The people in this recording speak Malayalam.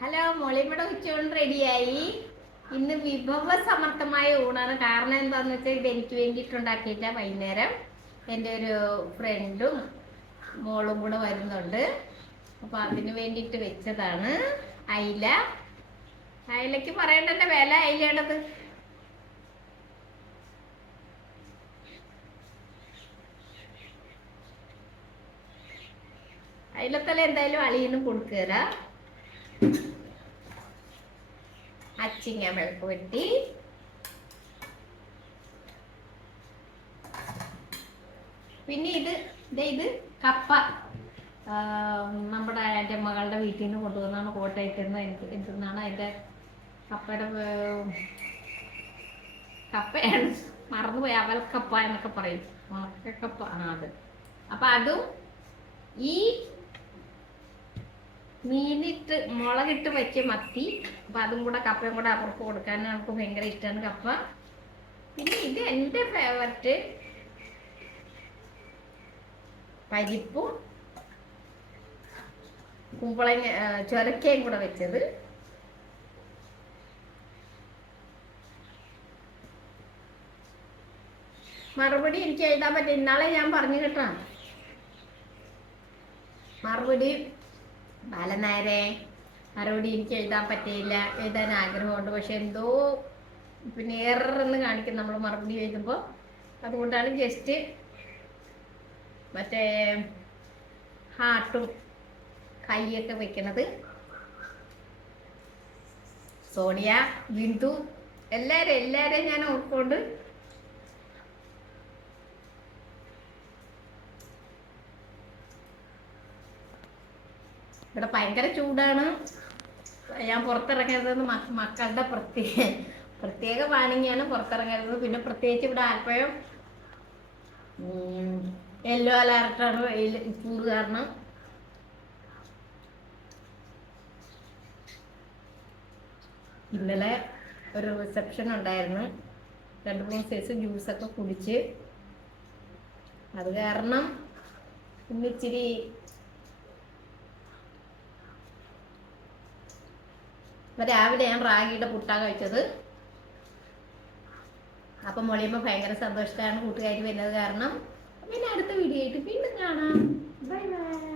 ഹലോ, മോളിമ്മയുടെ ഉച്ചയൂണ് റെഡിയായി. ഇന്ന് വിഭവസമർത്ഥമായ ഊണാണ്. കാരണം എന്താന്ന് വെച്ചാൽ ഇത് എനിക്ക് വേണ്ടിയിട്ടുണ്ടാക്കിയില്ല. വൈകുന്നേരം എൻ്റെ ഒരു ഫ്രണ്ടും മോളും കൂടെ വരുന്നുണ്ട്. അപ്പോൾ അതിന് വേണ്ടിയിട്ട് വെച്ചതാണ്. അയില. അയിലക്ക് പറയണ്ടല്ലോ വില. അയിലയുടേത് അയിലത്തല എന്തായാലും അളിയിന്ന് കൊടുക്കുക. അച്ചിങ്ങ മെഴുക്ക് വെട്ടി, പിന്നെ ഇത് കപ്പ. നമ്മുടെ എൻ്റെ മകളുടെ വീട്ടിൽ നിന്ന് കൊണ്ടുവന്നാണ്. കോട്ടയത്ത് നിന്ന് എന്തെന്നാണ് അതിൻ്റെ കപ്പയാണ് മറന്നുപോയി. അവൽക്കപ്പ എന്നൊക്കെ പറയും. ഉണക്കക്കപ്പ അത്. അപ്പം അതും ഈ മീനിട്ട് മുളകിട്ട് വെച്ച് മത്തി. അപ്പം അതും കൂടെ കപ്പയും കൂടെ അവർക്ക് കൊടുക്കാൻ നമുക്ക് ഭയങ്കര ഇഷ്ടമാണ് കപ്പ. പിന്നെ ഇത് എൻ്റെ ഫേവററ്റ് പരിപ്പും കുമ്പളങ്ങ ചൊരക്കയും കൂടെ വെച്ചത്. മറുപടി എനിക്ക് എഴുതാൻ പറ്റില്ല. ഇന്നാളെ ഞാൻ പറഞ്ഞു കേട്ടോ. മറുപടി ബാലനായരെ മറുപടി എനിക്ക് എഴുതാൻ പറ്റിയില്ല. എഴുതാൻ ആഗ്രഹമുണ്ട്, പക്ഷെ എന്തോ പിന്നെ എററെന്ന് കാണിക്കും നമ്മൾ മറുപടി എഴുതുമ്പോൾ. അതുകൊണ്ടാണ് ജസ്റ്റ് മറ്റേ ഹാർട്ടും കൈയൊക്കെ വെക്കണത്. സോണിയ, ബിന്ദു, എല്ലാവരെയും ഞാൻ ഓർക്കൊണ്ട് ഇവിടെ ഭയങ്കര ചൂടാണ്. ഞാൻ പുറത്തിറങ്ങരുതെന്ന് മക്കളുടെ പ്രത്യേക വാണിങ്ങിയാണ് പുറത്തിറങ്ങരുത്. പിന്നെ പ്രത്യേകിച്ച് ഇവിടെ ആലപ്പുഴം യെല്ലോ അലർട്ടാണ് ചൂട് കാരണം. ഇന്നലെ ഒരു റിസപ്ഷൻ ഉണ്ടായിരുന്നു. 2-3 സൈസ് ജ്യൂസൊക്കെ കുടിച്ച്. അത് കാരണം ഇന്നിച്ചിരി രാവിലെ ഞാൻ റാഗിയുടെ പുട്ടാണ് കഴിച്ചത്. അപ്പം മൊളിയുമ്പോൾ ഭയങ്കര സന്തോഷത്തിലാണ് കൂട്ടുകാരി വരുന്നത് കാരണം. പിന്നെ അടുത്ത വീഡിയോ ആയിട്ട് വീണ്ടും കാണാം. Bye bye.